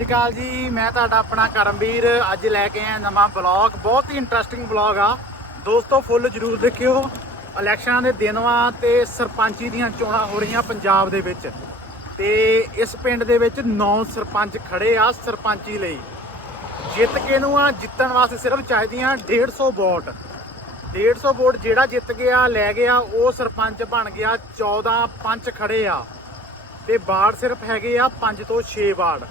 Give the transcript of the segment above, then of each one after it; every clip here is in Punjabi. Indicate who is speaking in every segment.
Speaker 1: ਸਤਿ ਸ਼੍ਰੀ ਅਕਾਲ ਜੀ, ਮੈਂ ਤੁਹਾਡਾ ਆਪਣਾ ਕਰਮਵੀਰ, ਅੱਜ ਲੈ ਕੇ ਆਇਆ ਨਵਾਂ ਬਲੌਗ ਬਹੁਤ ਹੀ ਇੰਟਰਸਟਿੰਗ ਬਲੌਗ ਆ। ਦੋਸਤੋ ਫੁੱਲ ਜਰੂਰ ਦੇਖਿਓ। ਇਲੈਕਸ਼ਨਾਂ ਦੇ ਦਿਨ ਵਾ ਤੇ ਸਰਪੰਚੀ ਦੀਆਂ ਚੋਣਾਂ ਹੋ ਰਹੀਆਂ ਪੰਜਾਬ ਦੇ ਵਿੱਚ। ਤੇ ਇਸ ਪਿੰਡ ਦੇ ਵਿੱਚ 9 ਸਰਪੰਚ ਖੜੇ ਆ ਸਰਪੰਚੀ ਲਈ। ਜਿੱਤ ਕੇ ਨੂੰ ਆ ਜਿੱਤਣ ਵਾਸਤੇ ਸਿਰਫ ਚਾਹੀਦੀਆਂ 150 ਵੋਟ। 150 ਵੋਟ ਜਿਹੜਾ ਜਿੱਤ ਗਿਆ, ਲੈ ਗਿਆ, ਉਹ ਸਰਪੰਚ ਬਣ ਗਿਆ 14 ਪੰਚ ਖੜੇ ਆ। ਤੇ ਵਾਰਡ ਸਿਰਫ ਹੈਗੇ ਆ 5 ਤੋਂ 6 ਵਾਰਡ।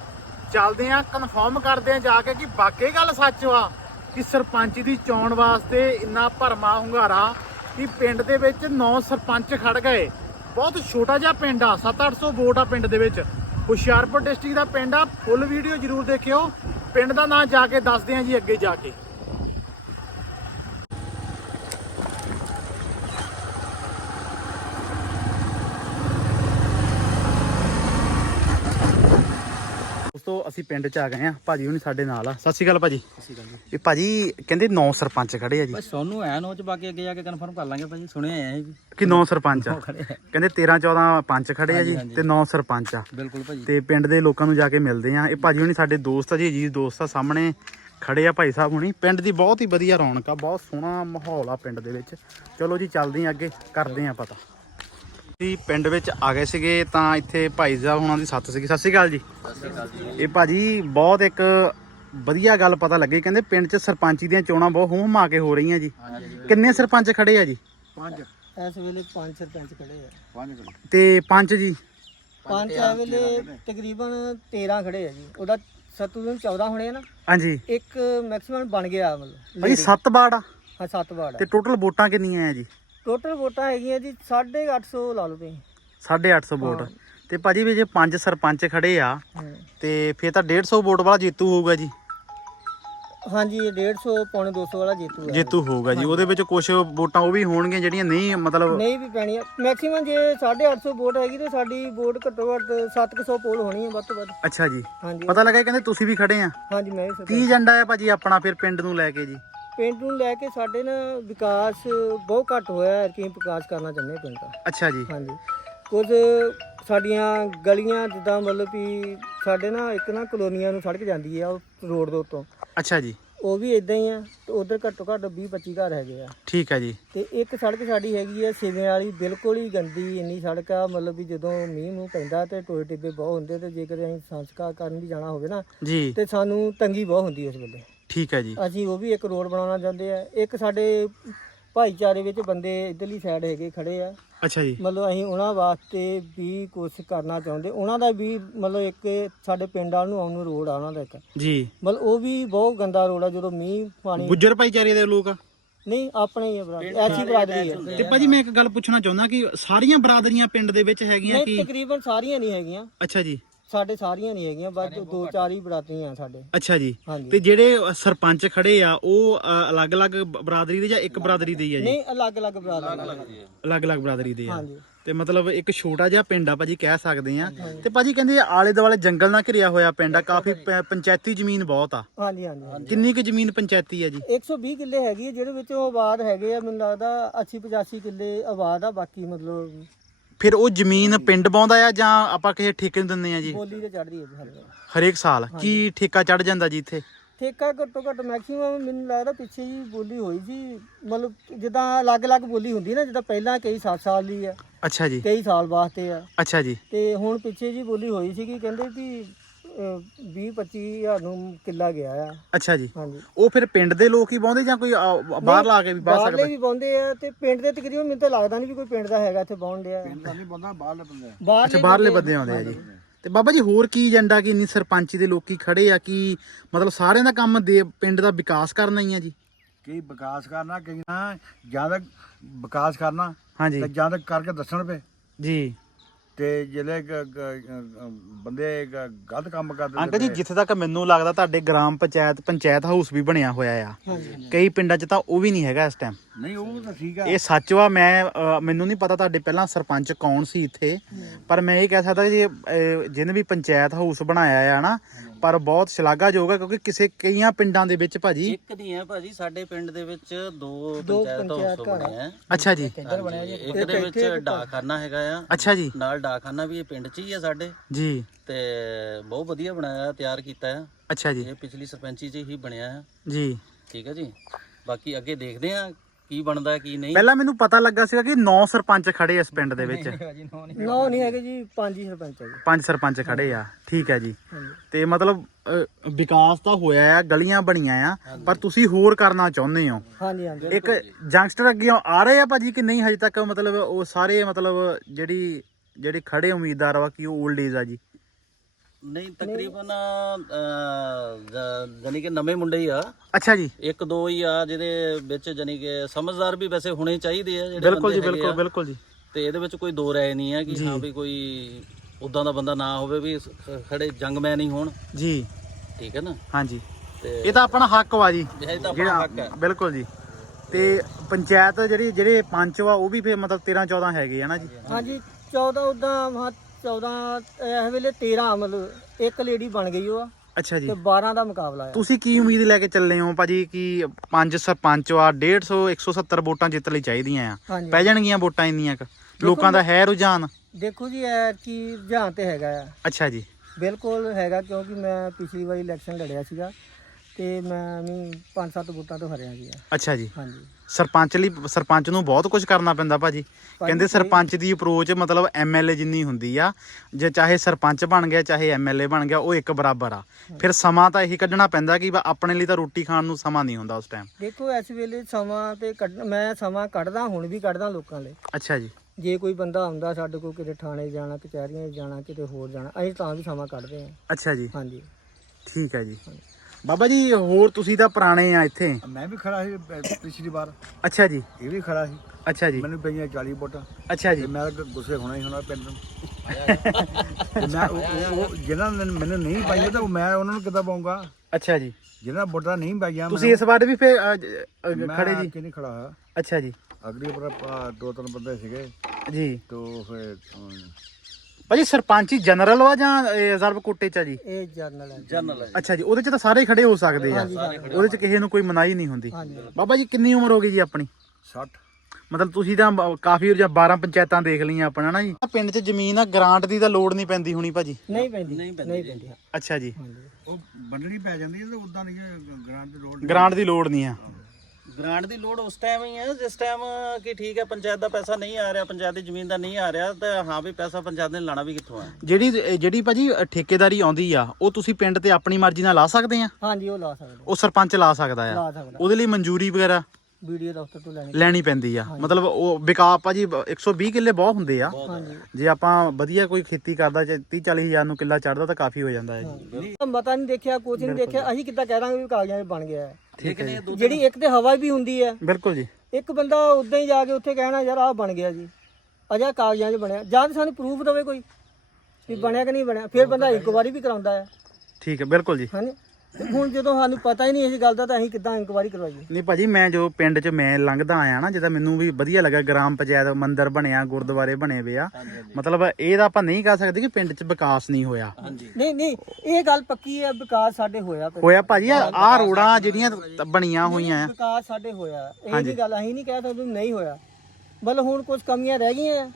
Speaker 1: ਚੱਲਦੇ ਆ ਕਨਫਰਮ ਕਰਦੇ ਆ ਜਾ ਕੇ ਕਿ ਵਾਕਈ ਗੱਲ ਸੱਚ ਵਾ ਕਿ ਸਰਪੰਚ ਦੀ ਚੋਣ ਵਾਸਤੇ ਇੰਨਾ ਭਰਮਾ ਹੁੰਗਾਰਾ ਕਿ ਪਿੰਡ ਦੇ ਵਿੱਚ 9 ਸਰਪੰਚ ਖੜ ਗਏ। ਬਹੁਤ ਛੋਟਾ ਜਿਹਾ ਪਿੰਡ ਆ 7-800 ਵੋਟ ਆ ਪਿੰਡ ਦੇ ਵਿੱਚ। ਹੁਸ਼ਿਆਰਪੁਰ ਡਿਸਟ੍ਰਿਕਟ ਦਾ ਪਿੰਡ ਆ ਫੁੱਲ ਵੀਡੀਓ ਜਰੂਰ ਦੇਖਿਓ। ਪਿੰਡ ਦਾ ਨਾਂ ਜਾ ਕੇ ਦੱਸਦੇ ਆ ਜੀ ਅੱਗੇ ਜਾ ਕੇ। ਦੋਸਤੋ ਅਸੀਂ ਪਿੰਡ ਚ ਆ ਗਏ ਆ ਭਾਜੀ ਹੁਣੀ ਸਾਡੇ ਨਾਲ ਆ। ਸਤਿ ਸ਼੍ਰੀ ਅਕਾਲ ਭਾਜੀ। ਇਹ ਭਾਜੀ ਕਹਿੰਦੇ 9 ਸਰਪੰਚ ਖੜੇ ਆ ਜੀ।
Speaker 2: ਬਸ ਸੋਨੂੰ ਐ ਨੋ ਚ ਬਾਕੀ ਅੱਗੇ ਜਾ ਕੇ ਕਨਫਰਮ ਕਰ ਲਾਂਗੇ ਭਾਜੀ। ਸੁਣਿਆ ਆਏ ਜੀ
Speaker 1: ਕਿ 9 ਸਰਪੰਚ ਆ?
Speaker 2: ਖੜੇ ਆ।
Speaker 1: ਕਹਿੰਦੇ 13 14 ਪੰਚ ਖੜੇ ਆ ਜੀ
Speaker 2: ਹਾਂਜੀ,
Speaker 1: ਤੇ 9 ਸਰਪੰਚ ਆ।
Speaker 2: ਬਿਲਕੁਲ ਭਾਜੀ।
Speaker 1: ਤੇ ਪਿੰਡ ਦੇ ਲੋਕਾਂ ਨੂੰ ਜਾ ਕੇ ਮਿਲਦੇ ਆ। ਇਹ ਭਾਜੀ ਹੁਣੀ ਸਾਡੇ ਦੋਸਤ ਆ ਜੀ ਅਜੀਜ਼ ਦੋਸਤ ਆ ਸਾਹਮਣੇ ਖੜੇ ਆ ਭਾਈ ਸਾਹਿਬ ਹੁਣੀ। ਪਿੰਡ ਦੀ ਬਹੁਤ ਹੀ ਵਧੀਆ ਰੌਣਕ ਆ ਬਹੁਤ ਸੋਹਣਾ ਮਾਹੌਲ ਆ ਪਿੰਡ ਦੇ ਵਿੱਚ। ਚਲੋ ਜੀ ਚੱਲਦੇ ਆ ਅੱਗੇ ਕਰਦੇ ਆ ਪਤਾ। ਜੀ ਪਿੰਡ ਵਿੱਚ ਆ ਗਏ ਸੀਗੇ ਤਾਂ ਇੱਥੇ ਭਾਈ ਸਾਹਿਬ ਹੁਣਾਂ ਦੀ ਸੱਤ ਸੀਗੀ। ਸਤਿ ਸ਼੍ਰੀ ਅਕਾਲ ਜੀ। ਇਹ ਭਾਜੀ ਬਹੁਤ ਇੱਕ ਵਧੀਆ ਗੱਲ ਪਤਾ ਲੱਗੀ ਕਹਿੰਦੇ ਪਿੰਡ 'ਚ ਸਰਪੰਚੀ ਦੀਆਂ ਚੋਣਾਂ ਬਹੁਤ ਹੂਮ ਆ ਕੇ ਹੋ ਰਹੀਆਂ ਜੀ। ਕਿੰਨੇ ਸਰਪੰਚ ਖੜੇ ਆ ਜੀ?
Speaker 2: ਪੰਜ।
Speaker 3: ਇਸ ਵੇਲੇ ਪੰਜ ਸਰਪੰਚ ਖੜੇ ਆ।
Speaker 2: ਪੰਜ
Speaker 1: ਤੇ ਪੰਜ ਜੀ?
Speaker 3: ਪੰਜ ਇਸ ਵੇਲੇ ਤਕਰੀਬਨ 13 ਖੜੇ ਆ ਜੀ। ਉਹਦਾ ਸੱਤੂ ਨੂੰ 14 ਹੋਣੇ ਆ ਨਾ।
Speaker 1: ਹਾਂਜੀ।
Speaker 3: ਇੱਕ ਮੈਕਸਿਮਮ ਬਣ ਗਿਆ ਮਤਲਬ।
Speaker 1: ਭਾਜੀ ਸੱਤ ਬਾੜ ਆ?
Speaker 3: ਹਾਂ ਸੱਤ ਵਾਰਡ
Speaker 1: ਤੇ ਟੋਟਲ ਵੋਟਾਂ ਕਿੰਨੀਆਂ ਆ ਜੀ?
Speaker 3: ਟੋਟਲ ਵੋਟਾਂ ਹੈਗੀਆਂ ਜੀ 850 ਲਾ ਲਓ ਤੁਸੀਂ।
Speaker 1: 850 ਵੋਟ। ਤੇ ਭਾਜੀ ਵੀ ਜੇ ਪੰਜ ਸਰਪੰਚ ਖੜੇ ਆ
Speaker 3: ਹਾਂ।
Speaker 1: ਤੇ ਫਿਰ ਤਾਂ 150 ਵੋਟ ਵਾਲਾ ਜੇਤੂ ਹੋਊਗਾ ਜੀ।
Speaker 3: ਹਾਂਜੀ ਇਹ 150 ਪੌਣੇ 200 ਵਾਲਾ ਜੇਤੂ ਹੈ
Speaker 1: ਜੇਤੂ ਹੋਊਗਾ ਜੀ। ਉਹਦੇ ਵਿੱਚ ਕੁਝ ਵੋਟਾਂ ਉਹ ਵੀ ਹੋਣਗੀਆਂ ਜਿਹੜੀਆਂ ਨਹੀਂ ਮਤਲਬ
Speaker 3: ਨਹੀਂ ਵੀ ਪੈਣੀ ਮੈਕਸਿਮਮ ਜੇ 850 ਵੋਟ ਹੈਗੀ ਤੇ ਸਾਡੀ ਵੋਟ ਘੱਟੋ ਘੱਟ 700 ਪੋਲ ਹੋਣੀ ਹੈ ਵੱਧ ਤੋਂ ਵੱਧ।
Speaker 1: ਅੱਛਾ ਜੀ।
Speaker 3: ਹਾਂਜੀ।
Speaker 1: ਪਤਾ ਲੱਗਾ ਕਹਿੰਦੇ ਤੁਸੀਂ ਵੀ ਖੜੇ ਆ।
Speaker 3: ਹਾਂਜੀ ਮੈਂ ਵੀ ਸਰਪੰਚ
Speaker 1: ਕੀ ਏਜੰਡਾ ਹੈ ਭਾਜੀ ਆਪਣਾ ਫਿਰ ਪਿੰਡ ਨੂੰ ਲੈ ਕੇ ਜੀ।
Speaker 3: ਪਿੰਡ ਨੂੰ ਲੈ ਕੇ ਸਾਡੇ ਨਾ ਵਿਕਾਸ ਬਹੁਤ ਘੱਟ ਹੋਇਆ ਹੈ ਕਿ ਵਿਕਾਸ ਕਰਨਾ ਚਾਹੁੰਦੇ ਹਾਂ ਪਿੰਡ ਦਾ।
Speaker 1: ਅੱਛਾ ਜੀ।
Speaker 3: ਹਾਂਜੀ। ਕੁਝ ਸਾਡੀਆਂ ਗਲੀਆਂ ਜਿੱਦਾਂ ਮਤਲਬ ਕਿ ਸਾਡੇ ਨਾ ਇੱਕ ਨਾ ਕਲੋਨੀਆਂ ਨੂੰ ਸੜਕ ਜਾਂਦੀ ਆ ਉਹ ਰੋਡ ਦੇ ਉੱਤੋਂ।
Speaker 1: ਅੱਛਾ ਜੀ।
Speaker 3: ਉਹ ਵੀ ਇਦਾਂ ਹੀ ਆ ਤੇ ਉਧਰ ਘੱਟੋ ਘੱਟ 20 25 ਘਰ ਹੈਗੇ ਆ।
Speaker 1: ਠੀਕ ਹੈ ਜੀ।
Speaker 3: ਤੇ ਇੱਕ ਸੜਕ ਸਾਡੀ ਹੈਗੀ ਆ ਸਿਵੇਂ ਵਾਲੀ ਬਿਲਕੁਲ ਹੀ ਗੰਦੀ ਇੰਨੀ ਸੜਕ ਆ ਮਤਲਬ ਵੀ ਜਦੋਂ ਮੀਂਹ ਮੂੰਹ ਪੈਂਦਾ ਤੇ ਟੋਏ ਟਿੱਬੇ ਬਹੁਤ ਹੁੰਦੇ ਤੇ ਜੇਕਰ ਅਸੀਂ ਸੰਸਕਾਰ ਕਰਨ ਵੀ ਜਾਣਾ ਹੋਵੇ ਨਾ
Speaker 1: ਜੀ।
Speaker 3: ਤੇ ਸਾਨੂੰ ਤੰਗੀ ਬਹੁਤ ਹੁੰਦੀ ਉਸ ਵੇਲੇ।
Speaker 1: ਠੀਕ ਹੈ ਜੀ।
Speaker 3: ਅਸੀਂ ਉਹ ਵੀ ਇੱਕ ਰੋਡ ਬਣਾਉਣਾ ਚਾਹੁੰਦੇ ਆ। ਇੱਕ ਸਾਡੇ ਭਾਈਚਾਰੇ ਵਿੱਚ ਬੰਦੇ ਇਧਰਲੀ ਸਾਈਡ ਹੈਗੇ ਖੜੇ ਆ।
Speaker 1: ਅੱਛਾ ਜੀ।
Speaker 3: ਮਤਲਬ ਅਸੀਂ ਉਹਨਾਂ ਵਾਸਤੇ ਵੀ ਕੁਝ ਕਰਨਾ ਚਾਹੁੰਦੇ। ਉਹਨਾਂ ਦਾ ਵੀ ਮਤਲਬ ਇੱਕ ਸਾਡੇ ਪਿੰਡ ਵਾਲ ਨੂੰ ਆਉਣ ਨੂੰ ਰੋਡ ਆ ਉਹਨਾਂ ਦਾ ਇੱਕ।
Speaker 1: ਜੀ।
Speaker 3: ਮਤਲਬ ਉਹ ਵੀ ਬਹੁਤ ਗੰਦਾ ਰੋਡ ਆ ਜਦੋਂ ਮੀਂਹ ਪਾਣੀ
Speaker 1: ਗੁੱਜਰ ਭਾਈਚਾਰੇ ਦੇ ਲੋਕ ਆ?
Speaker 3: ਨਹੀਂ ਆਪਣੇ ਹੀ ਆ ਬਰਾਦਰ ਐਸੀ ਬਰਾਦਰੀ ਹੈ।
Speaker 1: ਤੇ ਭਾਜੀ ਮੈਂ ਇੱਕ ਗੱਲ ਪੁੱਛਣਾ ਚਾਹੁੰਦਾ ਕਿ ਸਾਰੀਆਂ ਬਰਾਦਰੀਆਂ ਪਿੰਡ ਦੇ ਵਿੱਚ ਹੈਗੀਆਂ
Speaker 3: ਨਹੀਂ
Speaker 1: ਕਿ?
Speaker 3: ਤਕਰੀਬਨ ਸਾਰੀਆਂ ਨਹੀਂ ਹੈਗੀਆਂ।
Speaker 1: ਅੱਛਾ ਜੀ।
Speaker 3: ਸਾਡੇ ਸਾਰੀਆਂ ਨਹੀਂ ਹੈਗੀਆਂ ਬਸ ਦੋ ਚਾਰ ਹੀ ਬਰਾਦਰੀਆਂ ਸਾਡੇ।
Speaker 1: ਅੱਛਾ ਜੀ।
Speaker 3: ਹਾਂਜੀ।
Speaker 1: ਤੇ ਜਿਹੜੇ ਸਰਪੰਚ ਖੜੇ ਆ ਉਹ ਅ, ਅਲੱਗ-ਅਲੱਗ ਬਰਾਦਰੀ ਦੇ ਜਾਂ ਇੱਕ ਬਰਾਦਰੀ ਦੇ ਹੀ ਆ ਜੀ?
Speaker 3: ਨਹੀਂ ਅਲੱਗ-ਅਲੱਗ ਬਰਾਦਰੀ
Speaker 1: ਅਲੱਗ-ਅਲੱਗ ਬਰਾਦਰੀ ਦੇ ਆ।
Speaker 3: ਹਾਂਜੀ।
Speaker 1: ਤੇ ਮਤਲਬ ਇੱਕ ਛੋਟਾ ਜਿਹਾ ਪਿੰਡ ਆ ਭਾਜੀ ਕਹਿ ਸਕਦੇ ਆ। ਤੇ ਭਾਜੀ ਕਹਿੰਦੇ ਆਲੇ ਦੁਆਲੇ ਜੰਗਲ ਨਾਲ ਘਿਰਿਆ ਹੋਇਆ ਪਿੰਡ ਆ ਕਾਫੀ ਪ- ਪੰਚਾਇਤੀ ਜ਼ਮੀਨ ਬਹੁਤ ਆ।
Speaker 3: ਹਾਂਜੀ ਹਾਂਜੀ।
Speaker 1: ਕਿੰਨੀ ਕੁ ਜ਼ਮੀਨ ਪੰਚਾਇਤੀ ਆ ਜੀ?
Speaker 3: 120 ਕਿੱਲੇ ਹੈਗੀ ਹੈ ਜਿਹਦੇ ਵਿੱਚੋਂ ਆਬਾਦ ਹੈਗੇ ਆ ਮੈਨੂੰ ਲੱਗਦਾ 80 85 ਕਿੱਲੇ ਆਬਾਦ ਆ ਬਾਕੀ ਮਤਲਬ
Speaker 1: ਫਿਰ ਉਹ ਜ਼ਮੀਨ ਪਿੰਡ ਪਾਉਂਦਾ ਆ ਜਾਂ ਆਪਾਂ ਕਿਸੇ ਠੇਕੇ ਨੂੰ ਦਿੰਦੇ ਆ ਜੀ?
Speaker 3: ਬੋਲੀ ਤੇ ਚੜਦੀ ਹੈ ਜੀ ਸਾਡੇ
Speaker 1: ਹਰੇਕ ਸਾਲ। ਕੀ ਠੇਕਾ ਚੜ ਜਾਂਦਾ ਜੀ ਇੱਥੇ?
Speaker 3: ਠੇਕਾ ਘੱਟੋ ਘੱਟ ਮੈਕਸਿਮਮ ਮੈਨੂੰ ਲੱਗਦਾ ਪਿੱਛੇ ਜੀ ਬੋਲੀ ਹੋਈ ਸੀ। ਮਤਲਬ ਜਿੱਦਾਂ ਅਲੱਗ-ਅਲੱਗ ਬੋਲੀ ਹੁੰਦੀ ਨਾ ਜਿੱਦਾਂ ਪਹਿਲਾਂ ਕਈ 7 ਸਾਲ ਦੀ ਆ
Speaker 1: ਅੱਛਾ ਜੀ।
Speaker 3: ਕਈ ਸਾਲ ਵਾਸਤੇ ਆ।
Speaker 1: ਅੱਛਾ ਜੀ।
Speaker 3: ਤੇ ਹੁਣ ਪਿੱਛੇ ਜੀ ਬੋਲੀ ਹੋਈ ਸੀ ਕਿ ਕਹਿੰਦੇ ਵੀ 20 25 ਹਜ਼ਾਰ ਨੂੰ ਕਿੱਲਾ ਗਿਆ ਆ।
Speaker 1: ਅੱਛਾ ਜੀ।
Speaker 3: ਹਾਂਜੀ।
Speaker 1: ਉਹ ਫਿਰ ਪਿੰਡ ਦੇ ਲੋਕ ਹੀ ਬਾਉਂਦੇ ਜਾਂ ਕੋਈ ਅ, ਬਾਹਰ ਲਾ ਕੇ ਵੀ ਬਾਹ
Speaker 3: ਬਾਹਰਲੇ
Speaker 1: ਸਕਦਾ?
Speaker 3: ਵੀ ਪਾਉਂਦੇ ਆ ਤੇ ਪਿੰਡ ਦੇ ਤਕਰੀਬਨ ਮੈਨੂੰ ਤਾਂ ਲੱਗਦਾ ਨਹੀਂ ਵੀ ਕੋਈ ਪਿੰਡ ਦਾ ਹੈਗਾ ਇੱਥੇ ਪਾਉਣ ਡਿਆ।
Speaker 2: ਨਹੀਂ ਬੰਦਾ ਬਾਹਰਲੇ ਬੰਦੇ
Speaker 3: ਬਾਹਰਲੇ
Speaker 1: ਅੱਛਾ ਬਾਹਰਲੇ ਬੰਦੇ ਆਉਂਦੇ ਆ ਜੀ। ਤੇ ਬਾਬਾ ਜੀ ਹੋਰ ਕੀ ਏਜੰਡਾ ਕਿ ਇੰਨੀ ਸਰਪੰਚੀ ਦੇ ਲੋਕੀ ਖੜੇ ਆ ਕਿ ਮਤਲਬ ਸਾਰਿਆਂ ਦਾ ਕੰਮ ਦੇ ਪਿੰਡ ਦਾ ਵਿਕਾਸ ਕਰਨਾ ਹੀ ਆ ਜੀ
Speaker 4: ਵਿਕਾਸ ਕਰਨਾ ਕਈ ਨਾ ਜ਼ਿਆਦਾ ਵਿਕਾਸ ਕਰਨਾ
Speaker 1: ਹਾਂਜੀ।
Speaker 4: ਤੇ ਜ਼ਿਆਦਾ ਕਰਕੇ ਦੱਸਣ ਪਏ।
Speaker 1: ਜੀ।
Speaker 4: ਤੇ ਜਿਹੜੇ ਗ- ਗ- ਅ, ਬੰਦੇ ਗ- ਗਲਤ ਕੰਮ ਕਰਦੇ
Speaker 1: ਅੰਕਲ ਜੀ ਜਿੱਥੇ ਤੱਕ ਮੈਨੂੰ ਲੱਗਦਾ ਤੁਹਾਡੇ ਗ੍ਰਾਮ ਪੰਚਾਇਤ ਪੰਚਾਇਤ ਹਾਊਸ ਵੀ ਬਣਿਆ ਹੋਇਆ ਆ। ਕਈ ਪਿੰਡਾਂ 'ਚ ਤਾਂ ਉਹ ਵੀ ਨਹੀਂ ਹੈਗਾ ਇਸ ਟਾਈਮ
Speaker 4: ਨਹੀਂ ਉਹ ਤਾਂ ਠੀਕ ਆ।
Speaker 1: ਇਹ ਸੱਚ ਵਾ ਮੈਂ ਅ, ਮੈਨੂੰ ਨਹੀਂ ਪਤਾ ਤੁਹਾਡੇ ਪਹਿਲਾਂ ਸਰਪੰਚ ਕੌਣ ਸੀ ਇੱਥੇ ਪਰ ਮੈਂ ਇਹ ਕਹਿ ਸਕਦਾ ਕਿ ਜੇ, ਅ, ਜਿਹਨੇ ਵੀ ਪੰਚਾਇਤ ਹਾਊਸ ਬਣਾਇਆ ਆ ਨਾ ਪਰ ਬਹੁਤ ਸ਼ਲਾਘਾਯੋਗ ਹੈ ਕਿਉਂਕਿ ਕਿਸੇ ਕਈਆਂ ਪਿੰਡਾਂ ਦੇ ਵਿੱਚ ਭਾਜੀ
Speaker 2: ਇੱਕ ਨਹੀਂ ਹੈ ਭਾਜੀ ਸਾਡੇ ਪਿੰਡ ਦੇ ਵਿੱਚ ਦੋ
Speaker 3: ਦੋ
Speaker 2: ਪੰਚਾਇਤ
Speaker 3: ਪੰਚਾਇਤ
Speaker 2: ਹਾਊਸ ਬਣੇ ਆ।
Speaker 1: ਅੱਛਾ ਜੀ।
Speaker 2: ਹਾਂਜੀ, ਇੱਕ ਦੇ ਵਿੱਚ ਡਾਕਖਾਨਾ ਹੈਗਾ ਆ।
Speaker 1: ਅੱਛਾ ਜੀ।
Speaker 2: ਨਾਲ ਡਾਕਖਾਨਾ ਵੀ ਇਹ ਪਿੰਡ 'ਚ ਹੀ ਆ ਸਾਡੇ।
Speaker 1: ਜੀ।
Speaker 2: ਤੇ ਬਹੁਤ ਵਧੀਆ ਬਣਾਇਆ ਤਿਆਰ ਕੀਤਾ ਆ।
Speaker 1: ਅੱਛਾ ਜੀ।
Speaker 2: ਇਹ ਪਿਛਲੀ ਸਰਪੰਚੀ 'ਚ ਹੀ ਬਣਿਆ ਆ।
Speaker 1: ਜੀ।
Speaker 2: ਠੀਕ ਹੈ ਜੀ। ਬਾਕੀ ਅੱਗੇ ਦੇਖਦੇ ਆ ਕੀ ਬਣਦਾ ਕੀ ਨਹੀਂ?
Speaker 1: ਪਹਿਲਾਂ ਮੈਨੂੰ ਪਤਾ ਲੱਗਾ ਸੀਗਾ ਕਿ 9 ਸਰਪੰਚ ਖੜੇ ਇਸ ਪਿੰਡ ਦੇ ਵਿੱਚ।
Speaker 3: ਨੋ ਨਹੀਂ ਹੈਗੇ। ਜੀ ਪੰਜ ਹੀ ਸਰਪੰਚ ਹੈ ਜੀ
Speaker 1: ਪੰਜ ਸਰਪੰਚ ਖੜੇ ਆ ਠੀਕ ਹੈ ਜੀ। ਤੇ ਮਤਲਬ ਅ, ਵਿਕਾਸ ਤਾਂ ਹੋਇਆ ਆ ਗਲੀਆਂ ਬਣੀਆਂ ਆ ਪਰ ਤੁਸੀਂ ਹੋਰ ਕਰਨਾ ਚਾਹੁੰਦੇ ਹੋ।
Speaker 3: ਹਾਂਜੀ ਹਾਂਜੀ।
Speaker 1: ਇੱਕ ਜੰਗਸਟਰ ਅੱਗੇ ਆ ਰਹੇ ਆ ਭਾਜੀ ਕਿ ਨਹੀਂ? ਹਜੇ ਤੱਕ ਮਤਲਬ ਉਹ ਸਾਰੇ ਮਤਲਬ ਜਿਹੜੀ ਜਿਹੜੇ ਖੜੇ ਉਮੀਦਵਾਰ ਵਾ ਕਿ ਉਹ 올ਡ ਏਜ ਆ ਜੀ?
Speaker 2: ਨਹੀਂ ਤਕਰੀਬਨ ਜਾਨੀ ਕਿ ਨਵੇਂ ਮੁੰਡੇ ਹੀ ਆ।
Speaker 1: ਅੱਛਾ ਜੀ।
Speaker 2: ਇੱਕ ਦੋ ਹੀ ਆ ਜਿਹਦੇ ਵਿੱਚ ਜਾਨੀ ਕਿ ਸਮਝਦਾਰ ਵੀ ਵੈਸੇ ਹੋਣੇ ਚਾਹੀਦੇ ਆ ਜਿਹੜੇ
Speaker 1: ਬਿਲਕੁਲ ਜੀ ਬਿਲਕੁਲ
Speaker 2: ਆ।
Speaker 1: ਬਿਲਕੁਲ ਜੀ।
Speaker 2: ਤੇ ਇਹਦੇ ਵਿੱਚ ਕੋਈ ਦੋ ਰਾਏ ਨਹੀਂ ਹੈ ਕਿ ਹਾਂ ਵੀ ਕੋਈ ਉਦਾਂ ਦਾ ਬੰਦਾ ਨਾ ਹੋਵੇ ਵੀ ਖੜੇ ਜੰਗਮੈਨ ਹੀ ਹੋਣ।
Speaker 1: ਜੀ।
Speaker 2: ਠੀਕ ਹੈ ਨਾ?
Speaker 1: ਹਾਂਜੀ।
Speaker 2: ਤੇ
Speaker 1: ਇਹ ਤਾਂ ਆਪਣਾ ਹੱਕ ਵਾ ਜੀ।
Speaker 2: ਇਹ ਤਾਂ ਆਪਣਾ ਹੱਕ ਹੈ।
Speaker 1: ਬਿਲਕੁਲ ਜੀ। ਤੇ ਪੰਚਾਇਤ ਜਿਹੜੀ ਜਿਹੜੇ ਪੰਚ ਵਾ ਉਹ ਵੀ ਫਿਰ ਮਤਲਬ 13 14 ਹੈਗੇ ਆ ਨਾ ਜੀ।
Speaker 3: ਹਾਂਜੀ 14 ਉਦਾਂ ਮਾ 14 ਇਸ ਵੇਲੇ 13 ਮਤਲਬ ਇੱਕ ਲੇਡੀ ਬਣ ਗਈ ਉਹ। ਆ
Speaker 1: ਅੱਛਾ ਜੀ।
Speaker 3: ਤੇ 12 ਦਾ ਮੁਕਾਬਲਾ ਆ।
Speaker 1: ਤੁਸੀਂ ਕੀ ਉਮੀਦ ਲੈ ਕੇ ਚੱਲੇ ਹੋ? ਭਾਜੀ ਕਿ ਪੰਜ ਸਰਪੰਚ ਆ 150 170 ਵੋਟਾਂ ਜਿੱਤ ਲਈ ਚਾਹੀਦੀਆਂ ਆ। ਪੈ ਜਾਣਗੀਆਂ ਵੋਟਾਂ ਇੰਨੀਆਂ ਕੁ? ਲੋਕਾਂ ਦਾ ਹੈ ਰੁਝਾਨ?
Speaker 3: ਦੇਖੋ ਜੀ ਇਹ ਕੀ ਰੁਝਾਨ ਤੇ ਹੈਗਾ ਆ।
Speaker 1: ਅੱਛਾ ਜੀ।
Speaker 3: ਬਿਲਕੁਲ ਹੈਗਾ ਕਿਉਂਕਿ ਮੈਂ ਪਿਛਲੀ ਵਾਰੀ ਇਲੈਕਸ਼ਨ ਲੜਿਆ ਸੀਗਾ ਤੇ ਮੈਂ ਵੀ 5-7 ਵੋਟਾਂ ਤੋਂ ਹਰਿਆ ਸੀਗਾ
Speaker 1: ਅੱਛਾ ਜੀ।
Speaker 3: ਹਾਂਜੀ।
Speaker 1: ਸਰਪੰਚ ਲਈ ਸਰਪੰਚ ਨੂੰ ਬਹੁਤ ਕੁਝ ਕਰਨਾ ਪੈਂਦਾ ਭਾਜੀ। ਕਹਿੰਦੇ ਸਰਪੰਚ ਦੀ ਅਪਰੋਚ ਮਤਲਬ ਐਮਐਲਏ ਜਿੰਨੀ ਹੁੰਦੀ ਆ ਜੇ ਚਾਹੇ ਸਰਪੰਚ ਬਣ ਗਿਆ ਚਾਹੇ ਐਮਐਲਏ ਬਣ ਗਿਆ ਉਹ ਇੱਕ ਬਰਾਬਰ ਆ। ਫਿਰ ਸਮਾਂ ਤਾਂ ਇਹੀ ਕੱਢਣਾ ਪੈਂਦਾ ਕਿ ਆਪਣੇ ਲਈ ਤਾਂ ਰੋਟੀ ਖਾਣ ਨੂੰ ਸਮਾਂ ਨਹੀਂ ਹੁੰਦਾ ਉਸ ਟਾਈਮ
Speaker 3: ਦੇਖੋ ਇਸ ਵੇਲੇ ਸਮਾਂ ਤੇ ਮੈਂ ਸਮਾਂ ਕੱਢਦਾ ਹੁਣ ਵੀ ਕੱਢਦਾ ਲੋਕਾਂ ਲਈ।
Speaker 1: ਅੱਛਾ ਜੀ।
Speaker 3: ਜੇ ਕੋਈ ਬੰਦਾ ਆਉਂਦਾ ਸਾਡੇ ਕੋਲ ਕਿਤੇ ਥਾਣੇ ਜਾਣਾ ਕਚਹਿਰੀਆਂ ਜਾਣਾ ਕਿਤੇ ਹੋਰ ਜਾਣਾ ਅਸੀਂ ਤਾਂ ਵੀ ਸਮਾਂ ਕੱਢਦੇ ਹਾਂ।
Speaker 1: ਅੱਛਾ ਜੀ।
Speaker 3: ਹਾਂਜੀ।
Speaker 1: ਠੀਕ ਹੈ ਜੀ। ਬਾਬਾ ਜੀ ਹੋਰ ਤੁਸੀਂ ਤਾਂ ਪੁਰਾਣੇ ਆ ਇੱਥੇ।
Speaker 4: ਮੈਂ ਵੀ ਖੜਾ ਸੀ ਪਿਛਲੀ ਵਾਰ।
Speaker 1: ਅੱਛਾ ਜੀ।
Speaker 4: ਇਹ ਵੀ ਖੜਾ ਸੀ।
Speaker 1: ਅੱਛਾ ਜੀ।
Speaker 4: ਮੈਨੂੰ ਪਈਆਂ 40 ਵੋਟਾਂ
Speaker 1: ਅੱਛਾ
Speaker 4: ਤੇ
Speaker 1: ਜੀ
Speaker 4: ਮੈਂ ਤਾਂ ਗੁੱਸੇ ਹੋਣਾ ਹੀ ਹੋਣਾ ਪਿੰਡ ਨੂੰ। ਤੇ ਮੈਂ ਉਹ- ਉਹ- ਉਹ ਜਿਹਨਾਂ ਨੇ ਮੈਨੂੰ ਨਹੀਂ ਪਾਈਆਂ ਤਾਂ ਉਹ ਮੈਂ ਉਹਨਾਂ ਨੂੰ ਕਿੱਦਾਂ ਪਾਉਂਗਾ?
Speaker 1: ਅੱਛਾ ਜੀ।
Speaker 4: ਜਿਹਨਾਂ ਵੋਟਾਂ ਨਹੀਂ ਪਾਈਆਂ
Speaker 1: ਤੁਸੀਂ ਇਸ ਵਾਰ ਵੀ ਫੇ ਖੜੇ ਜੀ।
Speaker 4: ਕਿ ਨਹੀਂ ਖੜਾ ਹੋਇਆ।
Speaker 1: ਅੱਛਾ ਜੀ।
Speaker 4: ਅਗਲੀ ਵਾਰ ਆਪਾਂ ਦੋ ਤਿੰਨ ਬੰਦੇ ਸੀਗੇ।
Speaker 1: ਜੀ।
Speaker 4: ਤੋਂ ਫਿਰ ਅਮ,
Speaker 1: ਭਾਜੀ ਸਰਪੰਚੀ ਜਨਰਲ ਵਾ ਜਾਂ ਰਿਜ਼ਰਵ ਕੋਟੇ ਚ ਆ ਜੀ?
Speaker 3: ਇਹ ਜਰਨਲ ਹੈ
Speaker 2: ਜਨਰਲ ਹੈ
Speaker 1: ਅੱਛਾ ਜੀ ਉਹਦੇ ਚ ਤਾਂ ਸਾਰੇ ਹੀ ਖੜੇ ਹੋ ਸਕਦੇ ਆ।
Speaker 3: ਹਾਂਜੀ,
Speaker 1: ਉਹਦੇ ਚ ਕਿਸੇ ਨੂੰ ਕੋਈ ਮਨਾਹੀ ਨਹੀਂ ਹੁੰਦੀ।
Speaker 3: ਹਾਂਜੀ।
Speaker 1: ਬਾਬਾ ਜੀ ਕਿੰਨੀ ਉਮਰ ਹੋ ਗਈ ਜੀ ਆਪਣੀ?
Speaker 4: 60
Speaker 1: ਮਤਲਬ ਤੁਸੀਂ ਤਾਂ ਬ- ਕਾਫੀ ਜਾਂ 12 ਪੰਚਾਇਤਾਂ ਦੇਖ ਲਈਆਂ ਆਪਣਾ ਨਾ ਜੀ। ਪਿੰਡ 'ਚ ਜ਼ਮੀਨ ਆ ਗ੍ਰਾਂਟ ਦੀ ਤਾਂ ਲੋੜ ਨਹੀਂ ਪੈਂਦੀ ਹੋਣੀ ਭਾਜੀ।
Speaker 3: ਨਹੀਂ ਪੈਂਦੀ
Speaker 2: ਨਹੀਂ ਪੈਂਦੀ
Speaker 1: ਅੱਛਾ ਜੀ।
Speaker 4: ਉਹ ਵੰਡਣੀ ਪੈ ਜਾਂਦੀ ਹੈ ਤੇ ਉਦਾਂ ਨਹੀਂ ਗ੍ਰਾਂਟ ਦੀ ਲੋੜ
Speaker 1: ਗ੍ਰਾਂਟ ਦੀ ਲੋੜ ਨਹੀਂ ਆ।
Speaker 2: ਗ੍ਰਾਂਟ ਦੀ ਲੋੜ ਉਸ ਟਾਈਮ ਹੀ ਹੈ ਜਿਸ ਟਾਈਮ ਕਿ ਠੀਕ ਹੈ ਪੰਚਾਇਤ ਦਾ ਪੈਸਾ ਨਹੀਂ ਆ ਰਿਹਾ ਪੰਚਾਇਤ ਦੀ ਜ਼ਮੀਨ ਦਾ ਨਹੀਂ ਆ ਰਿਹਾ ਤੇ ਹਾਂ ਵੀ ਪੈਸਾ ਪੰਚਾਇਤ ਨੇ ਲਾਣਾ ਵੀ ਕਿੱਥੋਂ ਆ?
Speaker 1: ਜਿਹੜੀ ਜਿਹੜੀ ਭਾਜੀ ਠੇਕੇਦਾਰੀ ਆਉਂਦੀ ਆ ਉਹ ਤੁਸੀਂ ਪਿੰਡ ਤੇ ਆਪਣੀ ਮਰਜ਼ੀ ਨਾਲ ਲਾ ਸਕਦੇ ਆ?
Speaker 3: ਹਾਂਜੀ ਉਹ ਲਾ ਸਕਦੇ
Speaker 1: ਉਹ ਸਰਪੰਚ ਲਾ ਸਕਦਾ ਆ।
Speaker 3: ਲਾ ਸਕਦਾ।
Speaker 1: ਉਹਦੇ ਲਈ ਮਨਜ਼ੂਰੀ ਵਗੈਰਾ?
Speaker 3: ਵੀਡੀਓ ਦਫ਼ਤਰ ਤੋਂ ਲੈਣੀ
Speaker 1: ਲੈਣੀ ਪੈਂਦੀ ਆ। ਮਤਲਬ ਉਹ ਵਿਕਾਪ ਭਾਜੀ ਬ- 120 ਕਿੱਲੇ ਬਹੁਤ ਹੁੰਦੇ ਆ।
Speaker 3: ਹਾਂਜੀ
Speaker 1: ਜੇ। ਆਪਾਂ ਵਧੀਆ ਕੋਈ ਖੇਤੀ ਕਰਦਾ 30 40 ਹਜ਼ਾਰ ਨੂੰ ਕਿੱਲਾ ਚੜਦਾ ਤਾਂ ਕਾਫੀ ਹੋ ਜਾਂਦਾ ਹੈ ਜੀ।
Speaker 3: ਮਤਾ ਨਹੀਂ ਦੇਖਿਆ ਕੁਝ ਨਹੀਂ ਦੇਖਿਆ। ਅਸੀਂ ਕਿੱਦਾਂ ਕਹਿ ਦਾਂਗੇ ਵੀ ਕਾਗਜ਼ਾਂ 'ਚ ਬਣ ਗਿਆ ਹੈ।
Speaker 1: ਠੀਕ ਹੈ ਜੀ।
Speaker 3: ਜਿਹੜੀ ਇੱਕ ਤੇ ਹਵਾ ਵੀ ਹੁੰਦੀ ਹੈ।
Speaker 1: ਬਿਲਕੁਲ ਜੀ।
Speaker 3: ਇੱਕ ਬੰਦਾ ਉਦਾਂ ਹੀ ਜਾ ਕੇ ਉੱਥੇ ਕਹਿਣਾ ਯਾਰ ਆਹ ਬਣ ਗਿਆ ਜੀ। ਅਜਾ ਕਾਗਜ਼ਾਂ 'ਚ ਬਣਿਆ। ਜਾਂ ਤਾਂ ਸਾਨੂੰ ਪ੍ਰੂਫ ਦੇਵੇ ਕੋਈ ਵੀ ਬਣਿਆ ਕਿ ਨਹੀਂ ਬਣਿਆ। ਫਿਰ ਬੰਦਾ ਇੱਕ ਵਾਰੀ ਵੀ ਕਰਾਉਂਦਾ ਹੈ।
Speaker 1: ਠੀਕ ਹੈ ਬਿਲਕੁਲ ਜੀ।
Speaker 3: ਹਾਂਜੀ। ਹੁਣ ਜਦੋਂ ਸਾਨੂੰ ਪਤਾ ਹੀ ਨਹੀਂ ਇਸ ਗੱਲ ਦਾ ਤਾਂ ਅਸੀਂ ਕਿੱਦਾਂ ਇਨਕੁਆਰੀ ਕਰਵਾਈਏ।
Speaker 1: ਨਹੀਂ ਭਾਜੀ ਮੈਂ ਜੋ ਪਿੰਡ 'ਚ ਮੈਂ ਲੰਘਦਾ ਆਇਆ ਨਾ ਜਿਹਦਾ ਮੈਨੂੰ ਵੀ ਵਧੀਆ ਲੱਗਾ ਗ੍ਰਾਮ ਪੰਚਾਇਤ ਮੰਦਿਰ ਬਣਿਆ ਗੁਰਦੁਆਰੇ ਬਣੇ ਵੇ ਆ। ਮਤਲਬ ਇਹ ਤਾਂ ਆਪਾਂ ਨਹੀਂ ਕਹਿ ਸਕਦੇ ਕਿ ਪਿੰਡ 'ਚ ਵਿਕਾਸ ਨਹੀਂ ਹੋਇਆ।
Speaker 2: ਹਾਂਜੀ।
Speaker 3: ਨਹੀਂ ਨਹੀਂ ਇਹ ਗੱਲ ਪੱਕੀ ਹੈ ਵਿਕਾਸ ਸਾਡੇ ਹੋਇਆ ਪਿੰਡ।
Speaker 1: ਹੋਇਆ ਭਾਜੀ ਆ ਰੋਡਾਂ ਜਿਹੜੀਆਂ ਤ- ਬਣੀਆਂ ਹੋਈਆਂ। ਆ
Speaker 3: ਵਿਕਾਸ ਸਾਡੇ ਹੋਇਆ। ਇਹ ਨਹੀਂ ਗੱਲ ਅਸੀਂ ਨਹੀਂ ਕਹਿ ਸਕਦੇ ਵੀ ਨਹੀਂ ਹੋਇਆ। ਮਤਲਬ ਹੁਣ ਕੁਝ ਕਮੀਆਂ ਰਹਿ ਗਈਆਂ ਆ,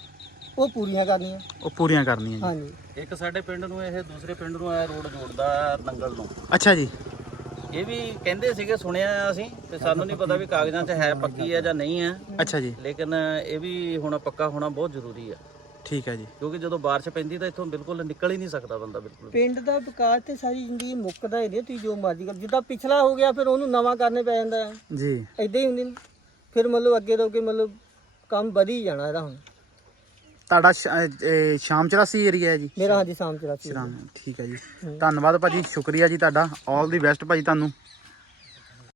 Speaker 3: ਉਹ ਪੂਰੀਆਂ ਕਰਨੀਆਂ।
Speaker 1: ਉਹ ਪੂਰੀਆਂ ਕਰਨੀਆਂ ਜੀ।
Speaker 3: ਹਾਂਜੀ।
Speaker 2: ਇੱਕ ਸਾਡੇ ਪਿੰਡ ਨੂੰ ਇਹ ਦੂਸਰੇ ਪਿੰਡ ਨੂੰ ਇਹ ਰੋਡ ਜੋੜਦਾ ਨੰਗਲ ਨੂੰ।
Speaker 1: ਅੱਛਾ ਜੀ।
Speaker 2: ਇਹ ਵੀ ਕਹਿੰਦੇ ਸੀਗੇ ਸੁਣਿਆ ਆ ਅਸੀਂ ਤੇ ਸਾਨੂੰ ਨਹੀਂ ਪਤਾ ਵੀ ਕਾਗਜ਼ਾਂ 'ਚ ਹੈ ਪੱਕੀ ਹੈ ਜਾਂ ਨਹੀਂ ਹੈ।
Speaker 1: ਅੱਛਾ ਜੀ।
Speaker 2: ਲੇਕਿਨ ਇਹ ਵੀ ਹੁਣ ਪੱਕਾ ਹੋਣਾ ਬਹੁਤ ਜ਼ਰੂਰੀ ਆ।
Speaker 1: ਠੀਕ ਹੈ ਜੀ।
Speaker 2: ਕਿਉਂਕਿ ਜਦੋਂ ਬਾਰਿਸ਼ ਪੈਂਦੀ ਤਾਂ ਇੱਥੋਂ ਬਿਲਕੁਲ ਨਿਕਲ ਹੀ ਨਹੀਂ ਸਕਦਾ ਬੰਦਾ ਬਿਲਕੁਲ।
Speaker 3: ਪਿੰਡ ਦਾ ਵਿਕਾਸ ਤੇ ਸਾਰੀ ਜ਼ਿੰਦਗੀ ਮੁੱਕਦਾ ਹੀ ਨਹੀਂ ਤੁਸੀਂ ਜੋ ਮਰਜ਼ੀ ਕਰ। ਜਿੱਦਾਂ ਪਿਛਲਾ ਹੋ ਗਿਆ ਫਿਰ ਉਹਨੂੰ ਨਵਾਂ ਕਰਨੇ ਪੈ ਜਾਂਦਾ ਹੈ।
Speaker 1: ਜੀ।
Speaker 3: ਇਦਾਂ ਹੀ ਹੁੰਦੀ ਨੇ। ਫਿਰ ਮਤਲਬ ਅੱਗੇ ਤੋਂ ਅੱਗੇ ਮਤਲਬ ਕੰਮ ਵਧੀ ਜਾਣਾ ਇਹਦਾ ਹੁਣ।
Speaker 1: ਤੁਹਾਡਾ ਸ਼- ਅਹ, ਇਹ ਸ਼ਾਮ ਚਰਾਸੀ ਏਰੀਆ ਹੈ ਜੀ?
Speaker 3: ਮੇਰਾ ਹਾਂਜੀ ਸ਼ਾਮ ਚਰਾ ਸੀ
Speaker 1: ਸ਼ਾਮ ਠੀਕ ਹੈ ਜੀ। ਧੰਨਵਾਦ ਭਾਜੀ ਸ਼ੁਕਰੀਆ ਜੀ ਤੁਹਾਡਾ। ਆਲ ਦੀ ਬੈਸਟ ਭਾਜੀ ਤੁਹਾਨੂੰ।